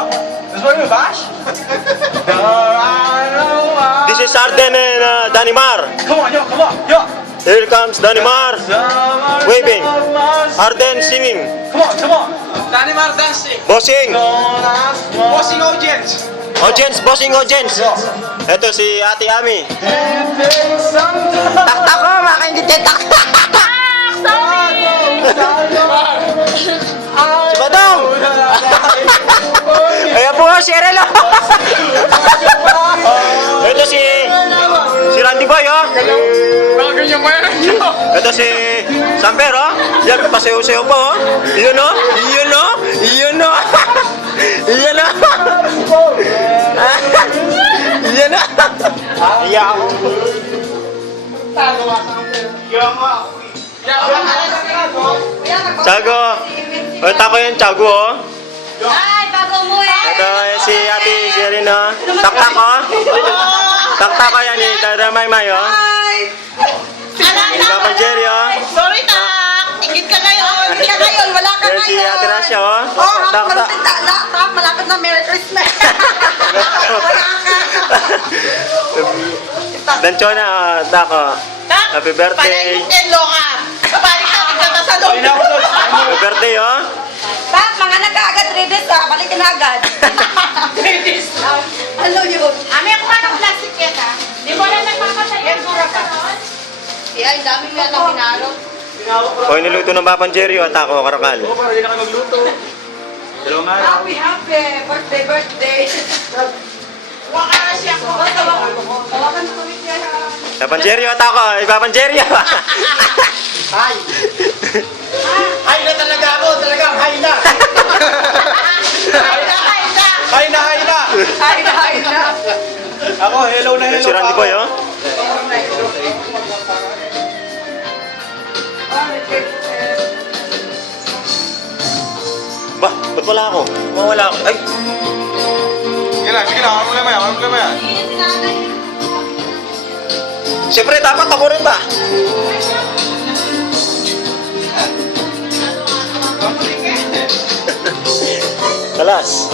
Yo, this one with Bash? This is Arden and Danimar. Come on, yo, come on, yo. Here comes Danimar waving. Arden singing. Come on, come on. Danimar dancing. Bossing. Bossing audience. Audience, bossing audience. Ito si Ate Ami. Taktak ko, makainditin taktak. Si Badong. Ayan po, si Erelo. Ito si Randy Boy, oh. Ganyan mo yan. Ito si Samper, oh. Yan, pasayo-sayo po, oh. Iyon, oh. Iyon, oh. Iyon, oh. Iyon, oh. Iyon, oh. Iyak. Chago. Oh, tako yan, Chago, oh. Ay, bago umuwi. Ito si Ate Sherin, oh. Taktak, oh. Taktak, oh, yan, eh. Dadamay-may, oh. Ay. Si Papa Jerry, oh. Sorry, tak. Ingit ka ngayon. Ingit ka ngayon. Wala ka Yan ngayon. si Ate Rasha, oh. Oh, Taktak. malapit na Merry Christmas. Wala ka. Dancho na, tak, oh. Tak. Happy birthday. Panay yung loka. Balik ka kita sa loob. Happy birthday, oh. Tak, mga nag-aagad 3 days ha. Balik ka na agad. 3 days. Ano yun? Ami ako pa ng plastic yan ha. Di mo lang nagpapasaya. Yan sura ka. Kaya ang dami mo yan ang binalot. O, niluto ng Papa Jerry, oh. Tako, karakal. Oo, para hindi na kayo magluto. Dalawang araw. Happy birthday. Waka na siya ko. Tawakan mo kami siya. Papa Jerry, oh. Tako, Papa Jerry, oh. Hi! Hi na talaga ako! Talagang hi na! Hi na, hi na! Ay na. Ako, hello na, Yan hello si Randy Boy, oh. Ba, ba't wala ako? Wala ako. Ay, Sige lang, ano problema yan? Ano problema yan? siyempre, dapat ako rin ba? Talas.